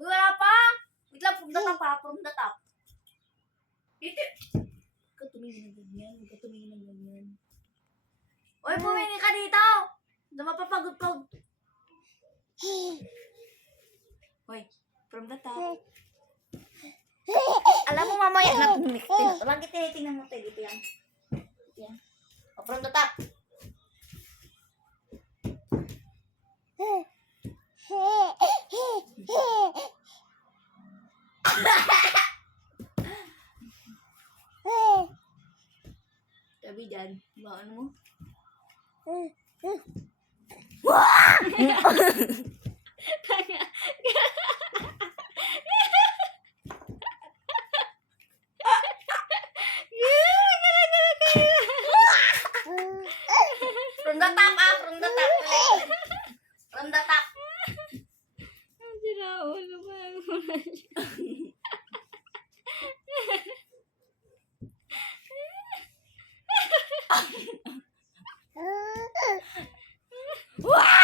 Wala pa. Wait lang, from the top ha. From the top. Ito. Huwag ka tumingin ng ganyan. Huwag ka tumingin ng ganyan. Uy, pumingin ka dito. Hindi mapapagod-pagod. Uy, from the top. Alam mo mamaya na lagi tinitingnan mo tayo. Dito yan. Dito yan. O, from the top. Sabi dyan, baan mo? From the top ah, from the top. From the top. Sinaulo pa ako na siya. Wow!